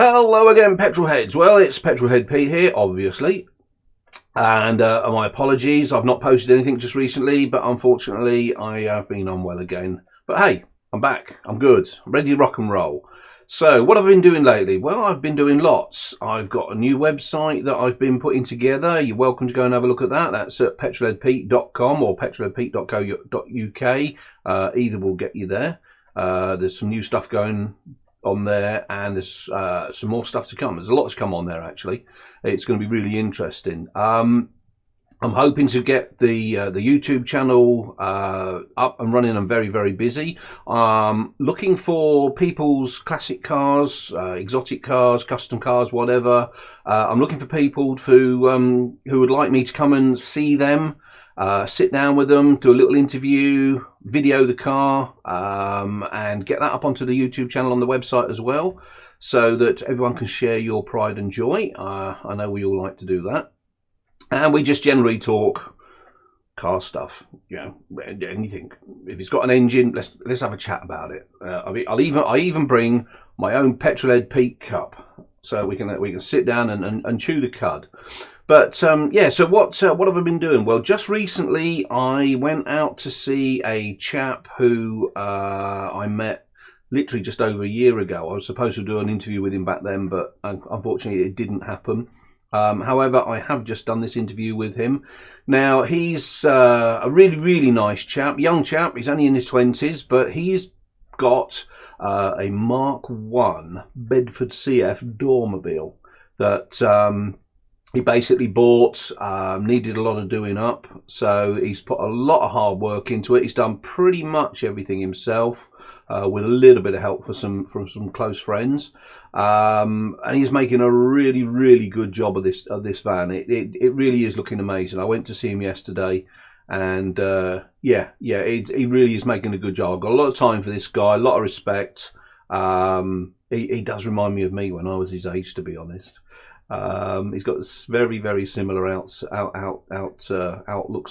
Hello again, Petrolheads. Well, it's Petrolhead Pete here, obviously. And my apologies, I've not posted anything just recently, but unfortunately I have been unwell again. But hey, I'm back, I'm good, I'm ready to rock and roll. So, what have I been doing lately? Well, I've been doing lots. I've got a new website that I've been putting together. You're welcome to go and have a look at that. That's at petrolheadpete.com or petrolheadpete.co.uk. Either will get you there. There's some new stuff going on there, and there's some more stuff to come. There's a lot to come on there, actually. It's going to be really interesting. I'm hoping to get the YouTube channel up and running. I'm very, very busy. Looking for people's classic cars, exotic cars, custom cars, whatever. I'm looking for people who would like me to come and see them, sit down with them, do a little interview, video the car, and get that up onto the YouTube channel on the website as well, so that everyone can share your pride and joy. I know we all like to do that. And we just generally talk car stuff, you know, anything. If it's got an engine, let's have a chat about it. I even bring my own Petrolhead Pete cup, so we can sit down and chew the cud. But yeah, so what have I been doing? Well, just recently I went out to see a chap who I met literally just over a year ago. I was supposed to do an interview with him back then, but unfortunately it didn't happen. However, I have just done this interview with him. Now, he's a really, really nice chap, young chap. He's only in his 20s, but he's got a Mark 1 Bedford CF dormobile that he basically bought, needed a lot of doing up. So he's put a lot of hard work into it. He's done pretty much everything himself, with a little bit of help from some close friends. And he's making a really, really good job of this van. It really is looking amazing. I went to see him yesterday, and yeah, he really is making a good job. I've got a lot of time for this guy, a lot of respect. He does remind me of me when I was his age, to be honest. He's got very, very similar outlooks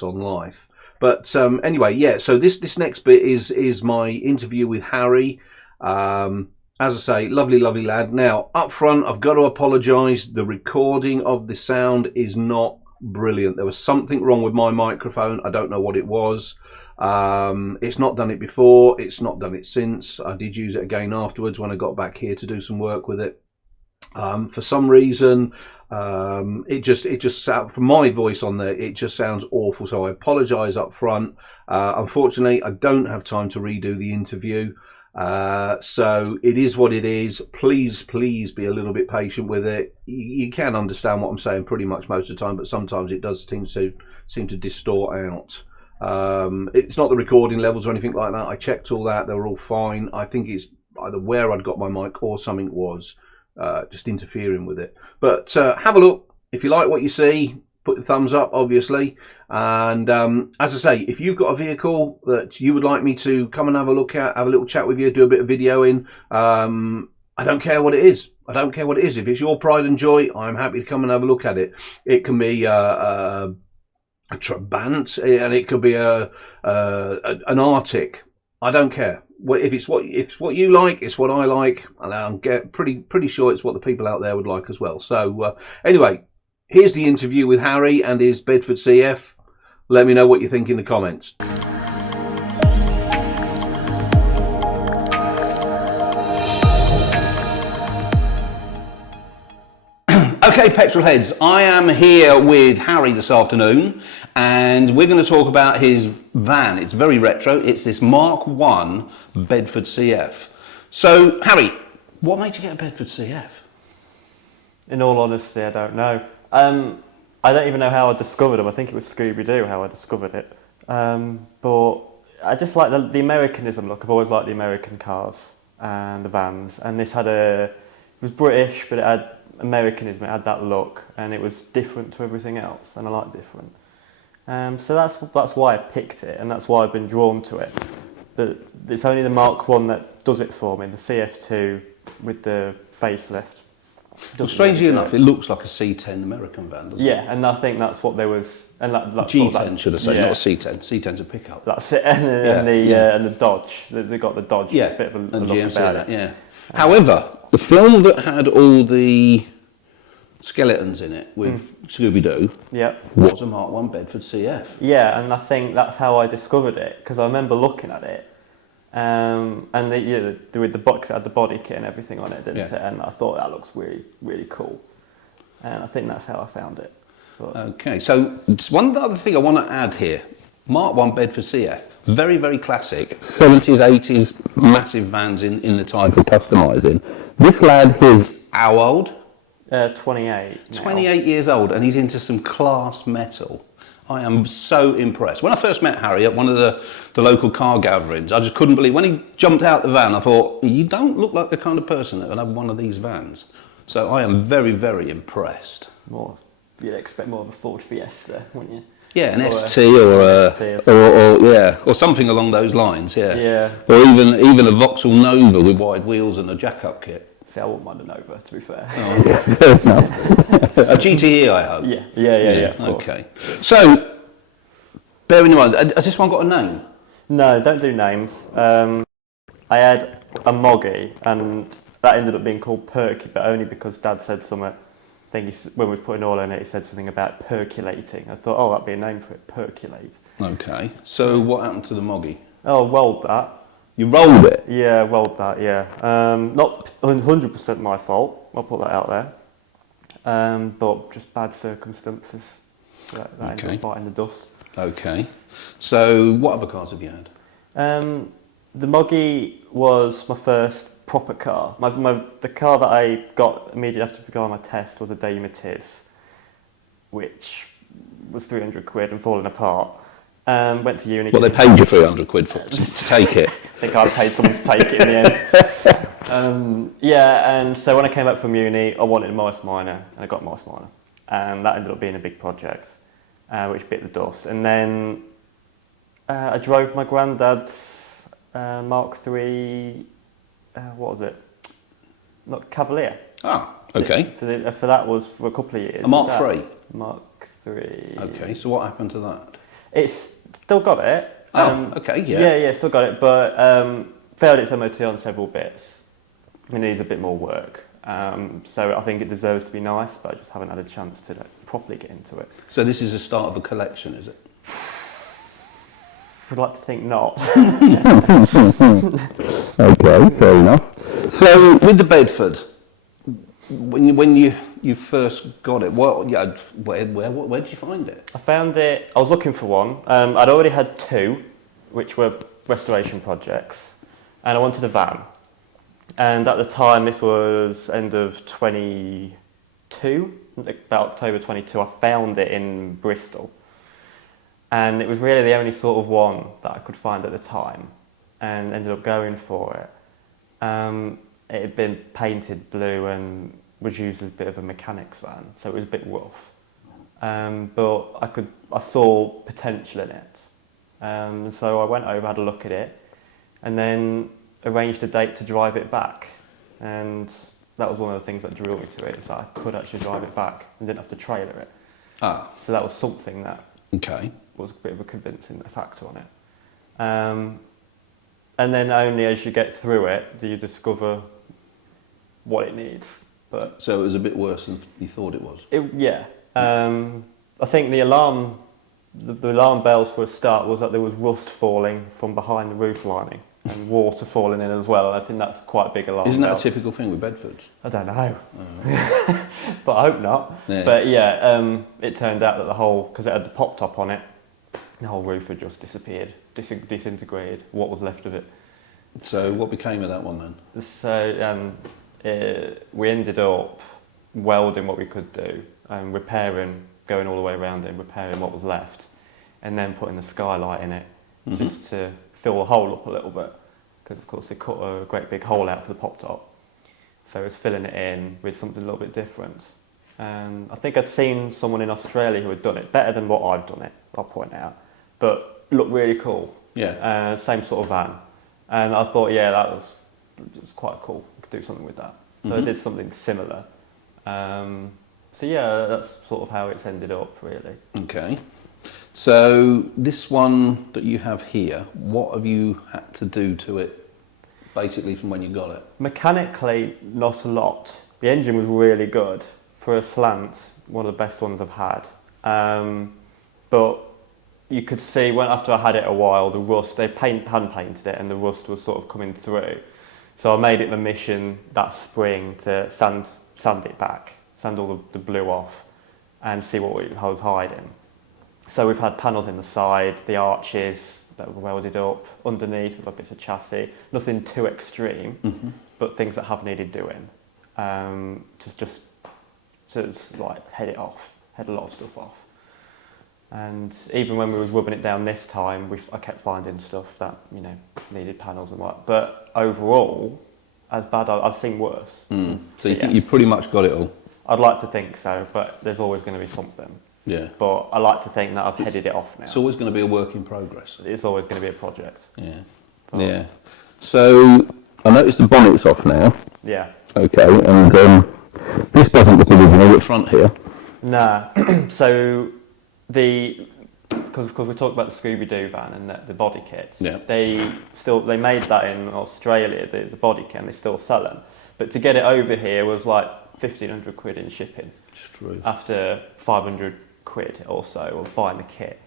on life. But anyway, yeah, so this next bit is my interview with Harry. As I say, lovely, lovely lad. Now, up front, I've got to apologise. The recording of the sound is not brilliant. There was something wrong with my microphone. I don't know what it was. It's not done it before. It's not done it since. I did use it again afterwards when I got back here to do some work with it. For some reason, it just sound, from my voice on there, it just sounds awful. So I apologise up front. Unfortunately, I don't have time to redo the interview. So it is what it is. Please be a little bit patient with it. You can understand what I'm saying pretty much most of the time, but sometimes it does seem to distort out. It's not the recording levels or anything like that. I checked all that. They were all fine. I think it's either where I'd got my mic or something was just interfering with it. But have a look. If you like what you see, put the thumbs up, obviously. And as I say, if you've got a vehicle that you would like me to come and have a look at, have a little chat with you, do a bit of videoing, I don't care what it is. I don't care what it is. If it's your pride and joy, I'm happy to come and have a look at it. It can be a Trabant, and it could be an Arctic. I don't care. If it's what you like, it's what I like, and I'm pretty sure it's what the people out there would like as well. So anyway, here's the interview with Harry and his Bedford CF. Let me know what you think in the comments. Okay, Petrolheads, I am here with Harry this afternoon, and we're going to talk about his van. It's very retro. It's this Mark 1 Bedford CF. So, Harry, what made you get a Bedford CF? In all honesty, I don't know. I don't even know how I discovered them. I think it was Scooby-Doo how I discovered it. But I just like the Americanism look. I've always liked the American cars and the vans. And this it was British, but it had Americanism. It had that look, and it was different to everything else, and I like different. So that's why I picked it, and that's why I've been drawn to it. But it's only the Mark 1 that does it for me. The CF2 with the facelift. Well, strangely enough, it looks like a C10 American van, doesn't it? Yeah, and I think that's what there was. And that G10, should I say, not a C10. C10's a pickup. That's it, and the Dodge. They got the Dodge. Yeah, bit of a and look GMC about it. Yeah. However, the film that had all the skeletons in it with Scooby-Doo was a Mark 1 Bedford CF. Yeah, and I think that's how I discovered it, because I remember looking at it, and with the box, it had the body kit and everything on it, didn't it? And I thought that looks really, really cool. And I think that's how I found it. But Okay, so it's one other thing I want to add here. Mark 1 Bedford CF, very, very classic. 70s, 80s, massive vans in the type of customising. This lad is how old? 28 now. 28 years old, and he's into some class metal. I am so impressed. When I first met Harry at one of the local car gatherings, I just couldn't believe, when he jumped out the van, I thought, you don't look like the kind of person that would have one of these vans. So I am very, very impressed. You'd expect more of a Ford Fiesta, wouldn't you? Yeah, an ST or something along those lines. Yeah. Or even a Vauxhall Nova with wide wheels and a jack-up kit. See, I wouldn't mind a Nova, to be fair. A GTE, I hope. Yeah. Okay. So, bearing in mind, has this one got a name? No, don't do names. I had a Moggy, and that ended up being called Perky, but only because Dad said something. I think when we were putting oil in it, he said something about percolating. I thought, that'd be a name for it, Percolate. Okay. So what happened to the Moggy? Oh, rolled that. You rolled it? Yeah, rolled that, yeah. Not 100% my fault, I'll put that out there. But just bad circumstances. That ended up biting the dust. Okay. So what other cars have you had? The Moggy was my first proper car. The car that I got immediately after going my test was a Daimler Tiz, which was 300 quid and falling apart. Went to uni. Well, they paid you 300 quid to take it. I think I paid someone to take it in the end. And so when I came back from uni, I wanted a Morris Minor, and I got a Morris Minor. And that ended up being a big project, which bit the dust. And then I drove my granddad's Mark III, what was it? Not Cavalier. Ah, okay. For that was for a couple of years. A Mark III? Mark III. Okay, so what happened to that? It's still got it. Okay, yeah. Yeah, still got it, but failed its MOT on several bits. It needs a bit more work. So I think it deserves to be nice, but I just haven't had a chance to properly get into it. So this is the start of a collection, is it? I'd like to think not. Okay, fair enough. So with the Bedford, when you first got it, where did you find it? I found it. I was looking for one. I'd already had two, which were restoration projects, and I wanted a van. And at the time, this was end of 22, about October 22. I found it in Bristol. And it was really the only sort of one that I could find at the time, and ended up going for it. It had been painted blue and was used as a bit of a mechanic's van, so it was a bit rough. But I saw potential in it. So I went over, had a look at it, and then arranged a date to drive it back. And that was one of the things that drew me to it, is that I could actually drive it back and didn't have to trailer it. So that was something that was a bit of a convincing factor on it. And then only as you get through it do you discover what it needs. But so it was a bit worse than you thought it was? I think the alarm bells for a start was that there was rust falling from behind the roof lining and water falling in as well. And I think that's quite a big alarm. Isn't that a typical thing with Bedfords? I don't know. But I hope not. Yeah. But it turned out that because it had the pop top on it, the whole roof had just disappeared, disintegrated, what was left of it. So what became of that one then? So we ended up welding what we could do and repairing, going all the way around it and repairing what was left, and then putting the skylight in it just to fill the hole up a little bit, because of course they cut a great big hole out for the pop top. So it was filling it in with something a little bit different. I think I'd seen someone in Australia who had done it better than what I've done it, I'll point out, but looked really cool. Yeah. Same sort of van. And I thought, that was quite cool. I could do something with that. So I did something similar. That's sort of how it's ended up, really. Okay. So this one that you have here, what have you had to do to it basically, from when you got it? Mechanically, not a lot. The engine was really good. For a slant, one of the best ones I've had. But you could see, after I had it a while, the rust, they hand painted it and the rust was sort of coming through. So I made it my mission that spring to sand it back, sand all the blue off and see what I was hiding. So we've had panels in the side, the arches that were welded up, underneath we've got bits of chassis, nothing too extreme, but things that have needed doing. To like head a lot of stuff off. And even when we was rubbing it down this time, I kept finding stuff that needed panels and what. But overall, as bad, I've seen worse. So you think you pretty much got it all? I'd like to think so, but there's always going to be something. Yeah. But I like to think that I've headed it off now. It's always going to be a work in progress. It's always going to be a project. Yeah. Yeah. So I noticed the bonnet's off now. Yeah. Okay, and this doesn't look original at front here. Nah. So because we talked about the Scooby-Doo van and the body kits. Yeah. They made that in Australia, the body kit, and they still sell them. But to get it over here was like 1,500 quid in shipping. It's true. After 500 quid or so of buying the kit.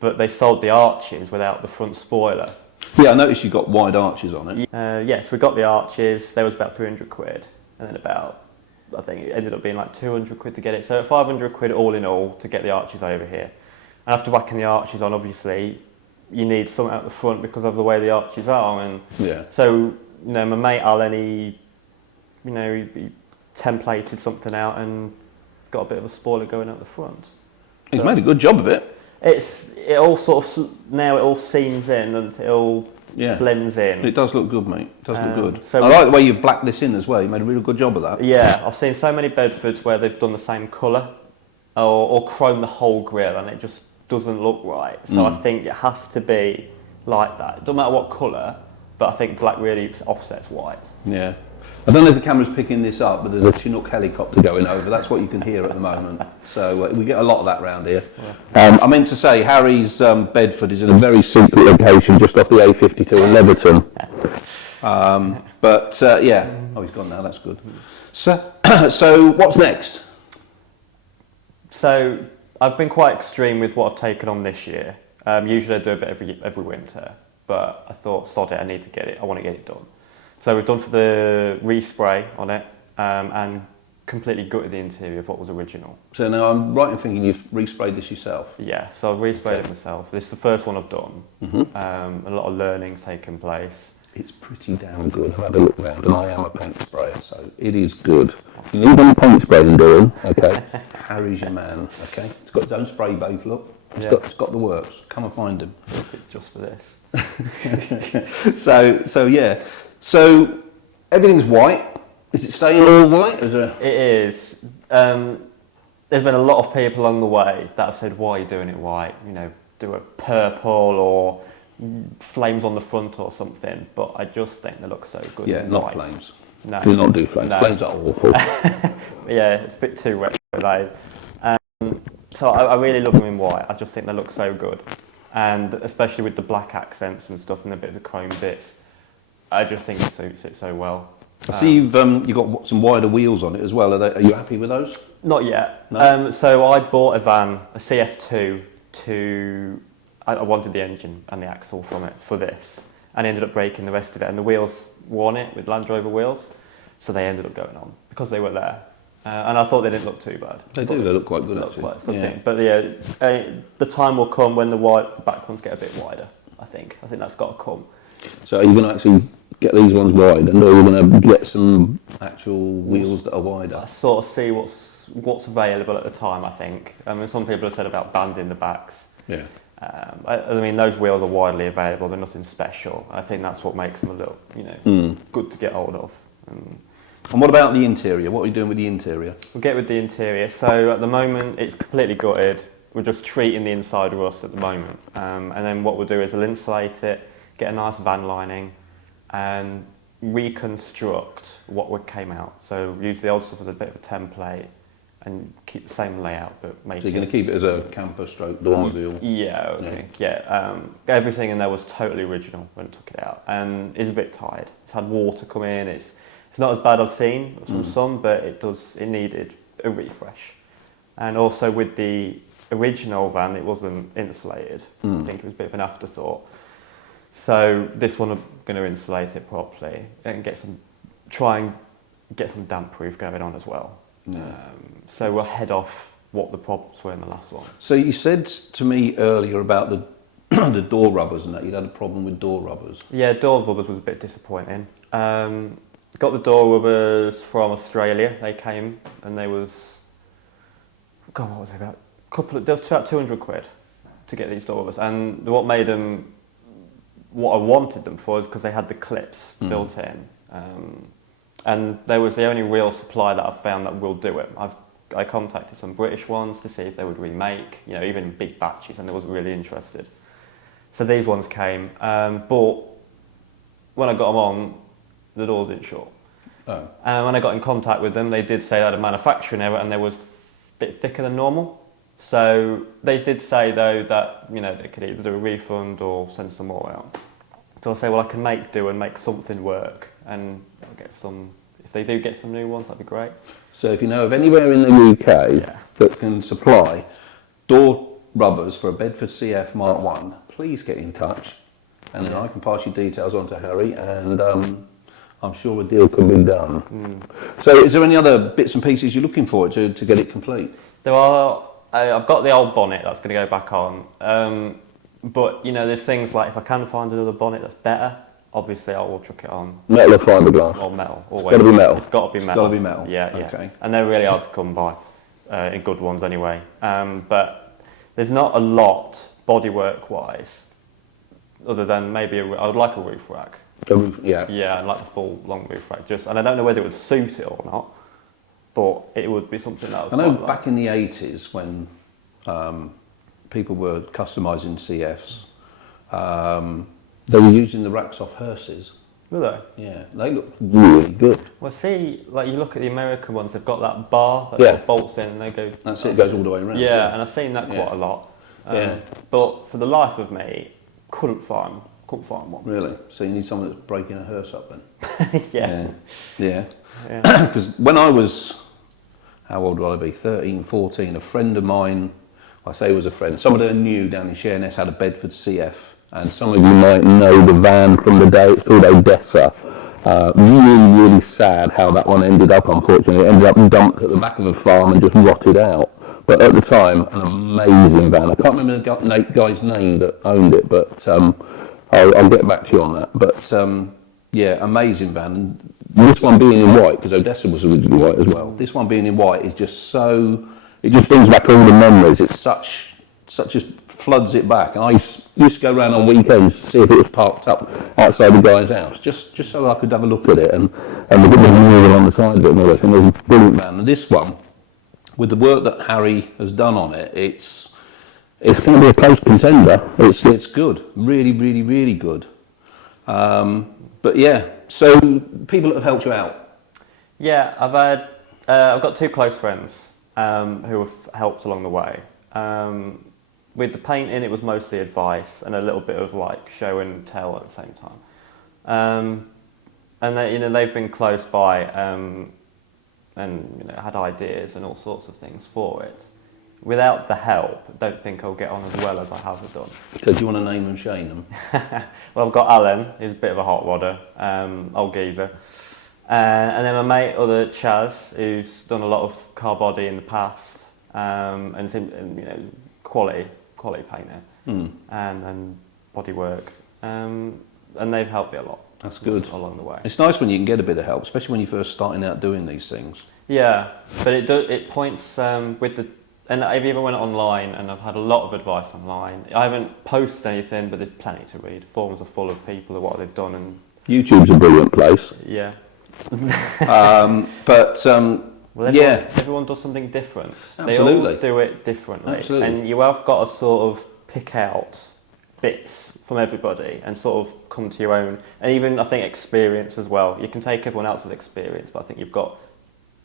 But they sold the arches without the front spoiler. Yeah, I noticed you got wide arches on it. Yes, we got the arches. There was about 300 quid. And then I think it ended up being like 200 quid to get it. So 500 quid all in all to get the arches over here. And after whacking the arches on, obviously, you need something out the front because of the way the arches are. And so, my mate Alan, he templated something out and got a bit of a spoiler going out the front. He's made a good job of it. It all sort of, now it all seams in and it all blends in. It does look good, mate. It does look good. So I like the way you've blacked this in as well. You made a really good job of that. Yeah, I've seen so many Bedfords where they've done the same colour or chrome the whole grille and it just doesn't look right. So I think it has to be like that. It doesn't matter what colour, but I think black really offsets white. Yeah. I don't know if the camera's picking this up, but there's a Chinook helicopter going over. That's what you can hear at the moment. So we get a lot of that around here. I meant to say, Harry's Bedford is in a very secret location just off the A52 in Leverton. Oh, he's gone now. That's good. So what's next? So I've been quite extreme with what I've taken on this year. Usually I do a bit every winter, but I thought, sod it, I want to get it done. So we've done for the respray on it and completely gutted the interior of what was original. So now I'm right in thinking you've resprayed this yourself? Yeah, so I've resprayed it myself. This is the first one I've done. A lot of learning's taken place. It's pretty damn good. I've had a look round and I am a paint sprayer, so it is good. You need any paint spraying doing, okay? Harry's your man, okay? It's got its own spray booth, look. It's got the works. Come and find him. Just for this. So everything's white. Is it staying all white? It is. There's been a lot of people along the way that have said, why are you doing it white? Do a purple or flames on the front or something. But I just think they look so good. Yeah, not white. Flames. No. Do not do flames. No. Flames are awful. Yeah, it's a bit too wet for that. So I really love them in white. I just think they look so good. And especially with the black accents and stuff and a bit of the chrome bits. I just think it suits it so well. I see you've got some wider wheels on it as well. Are you happy with those? Not yet. No? So I bought a CF2 I wanted the engine and the axle from it for this, and ended up breaking the rest of it. And the wheels were on it with Land Rover wheels, so they ended up going on because they were there. And I thought they didn't look too bad. They do. They look quite good actually. Yeah. But the time will come when the back ones get a bit wider. I think that's got to come. So are you going to actually get these ones widened, or are you going to get some actual wheels that are wider? I sort of see what's available at the time. I think. I mean, some people have said about banding the backs. Yeah. I mean, those wheels are widely available. They're nothing special. I think that's what makes them a little, good to get hold of. And what about the interior? What are you doing with the interior? We'll get with the interior. So at the moment, it's completely gutted. We're just treating the inside rust at the moment. And then what we'll do is we'll insulate it, get a nice van lining, and reconstruct what came out. So use the old stuff as a bit of a template, and keep the same layout, but make So you're going to keep it as a camper stroke dormobile? Yeah, I think, yeah. Everything in there was totally original when I took it out, and it's a bit tired. It's had water come in. It's not as bad as I've seen from some, but it needed a refresh. And also with the original van, it wasn't insulated. I think it was a bit of an afterthought. So this one, I'm going to insulate it properly and try and get some damp proof going on as well. So we'll head off what the problems were in the last one. So you said to me earlier about the the door rubbers and that you'd had a problem with door rubbers. Yeah, door rubbers was a bit disappointing. Got the door rubbers from Australia. They came and they was, God, what was it about? They was about 200 quid to get these door rubbers, and what made them what I wanted them for is because they had the clips built in. And they was the only real supply that I've found that will do it. I contacted some British ones to see if they would remake, even in big batches, and they wasn't really interested. So these ones came, but when I got them on, the doors didn't shut. Oh. And when I got in contact with them, they did say they had a manufacturing error and they was a bit thicker than normal. So they did say though that they could either do a refund or send some more out. So I say, well, I can make do and make something work, and I'll get some. If they do get some new ones, that'd be great. So if you know of anywhere in the UK that can supply door rubbers for a Bedford CF Mark 1, please get in touch, and then I can pass your details on to Harry, and I'm sure a deal can be done. So is there any other bits and pieces you're looking for to get it complete? There are. I've got the old bonnet that's going to go back on. But there's things like if I can find another bonnet that's better, obviously I will chuck it on. Metal or fiberglass? Or metal. Always. It's got to be metal. It's got to be metal. It's got to be metal. Yeah. Okay. And they're really hard to come by, in good ones anyway. But there's not a lot bodywork wise, other than maybe I would like a roof rack. A roof, yeah. Yeah, I'd like the full long roof rack. And I don't know whether it would suit it or not, but it would be something that I know back in the 80s when people were customising CFs, they were using the racks off hearses. Were they? Yeah, they look really good. Well, see, like you look at the American ones, they've got that bar that got bolts in and they go... That's it, goes all the way around. Yeah, and I've seen that quite a lot. But for the life of me, couldn't find one. Really? So you need someone that's breaking a hearse up then? Yeah. Because when I was, how old would I be? 13, 14, a friend of mine, I say was a friend, somebody I knew down in Sheerness had a Bedford CF, and some of you might know the van from the day, it's called Odessa. Really sad how that one ended up, unfortunately. It ended up dumped at the back of a farm and just rotted out. But at the time, an amazing van. I can't remember the guy's name that owned it, but I'll get back to you on that. But amazing van. This one being in white, because Odessa was originally white as well. This one being in white is just so, it just brings back all the memories. It's such just floods it back. And I used to go around on weekends to see if it was parked up outside the guy's house, just so I could have a look at it and look at the mural on the side of it and all that. And it was a brilliant van. And this one, with the work that Harry has done on it, it's going to be a close contender. It's good, really, really, really good. But yeah, so people that have helped you out. Yeah, I've got two close friends who have helped along the way. With the painting, it was mostly advice and a little bit of like show and tell at the same time. And they, they've been close by and had ideas and all sorts of things for it. Without the help, I don't think I'll get on as well as I have done. So do you want to name and shame them? Well, I've got Alan, who's a bit of a hot rodder, old geezer. And then my mate, other Chaz, who's done a lot of car body in the past, and quality painter, and body work. And they've helped me a lot. That's good. Along the way. It's nice when you can get a bit of help, especially when you're first starting out doing these things. Yeah, but it points with the. And I've even went online and I've had a lot of advice online. I haven't posted anything, but there's plenty to read. Forums are full of people and what they've done. And YouTube's a brilliant place. Yeah. Well, everyone does something different. Absolutely. They all do it differently. Absolutely. And you have got to sort of pick out bits from everybody and sort of come to your own. And even, I think, experience as well. You can take everyone else's experience, but I think you've got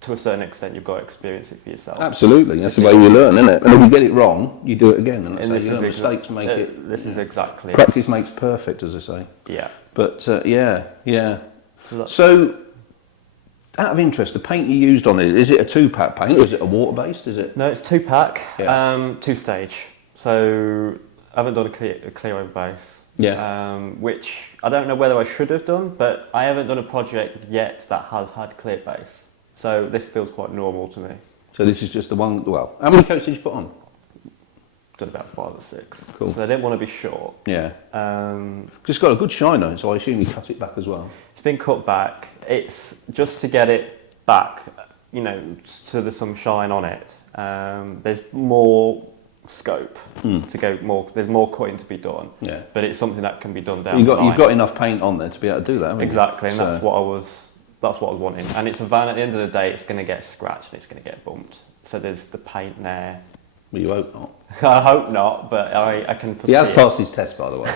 to a certain extent, you've got to experience it for yourself. Absolutely, that's the way you learn, isn't it? And if you get it wrong, you do it again. And that's how mistakes make it. This is exactly practice makes perfect, as I say. Yeah. But yeah. So, out of interest, the paint you used on it, is it a 2-pack paint or is it a water-based? Is it? No, it's 2-pack, Yeah. 2-stage. So I haven't done a clear over base. Yeah. Which I don't know whether I should have done, but I haven't done a project yet that has had clear base. So this feels quite normal to me. So this is just the one. Well, how many coats did you put on? Done about 5 or 6. Cool. So I didn't want to be short. Yeah. It's got a good shine on it, so I assume you cut it back as well. It's been cut back. It's just to get it back, you know, so there's some shine on it. There's more scope to go more. There's more cutting to be done. Yeah. But it's something that can be done down. You've got enough paint on there to be able to do that, haven't exactly, you? and that's what I was wanting. And it's a van. At the end of the day, it's going to get scratched and it's going to get bumped. So there's the paint there. Well, you hope not. I hope not, but I can foresee. He has passed his test, by the way.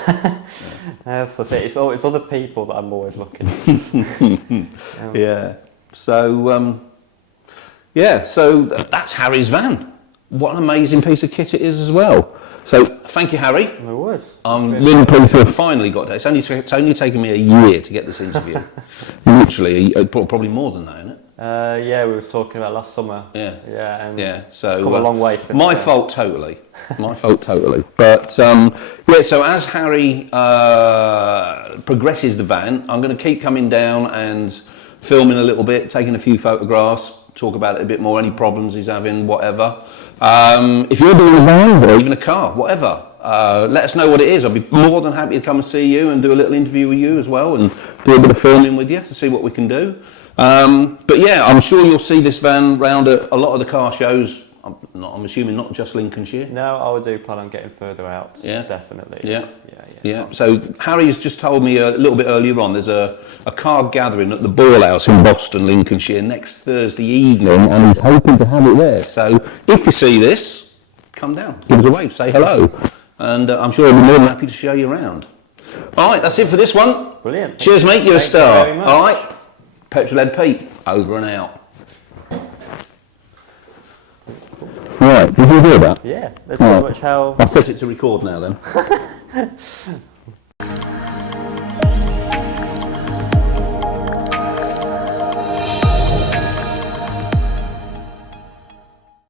It's other people that I'm always looking at. Yeah. So, so that's Harry's van. What an amazing piece of kit it is as well. So, thank you, Harry. No worries. I'm really pleased to have finally got there. It's only taken me a year to get this interview. Literally, probably more than that, isn't it? Yeah, we was talking about last summer. Yeah. Yeah, and So it's come a long way since my fault totally. My fault totally. But so as Harry progresses the van, I'm going to keep coming down and filming a little bit, taking a few photographs, talk about it a bit more, any problems he's having, whatever. If you're doing a van or even a car, whatever, let us know what it is. I'll be more than happy to come and see you and do a little interview with you as well and do a bit of filming with you to see what we can do. But yeah, I'm sure you'll see this van round at a lot of the car shows. I'm assuming not just Lincolnshire. No, I do plan on getting further out. Yeah, definitely. Yeah. So Harry's just told me a little bit earlier on. There's a car gathering at the Ball House in Boston, Lincolnshire, next Thursday evening, and he's hoping to have it there. So if you see this, come down, give us a wave, say hello, and I'm sure he'll be more than happy to show you around. All right, that's it for this one. Brilliant. Cheers, mate. You're a star. Very much. All right. Petrolhead Pete, over and out. Right, did you hear that? Yeah, that's pretty much how... I'll set it to record now then.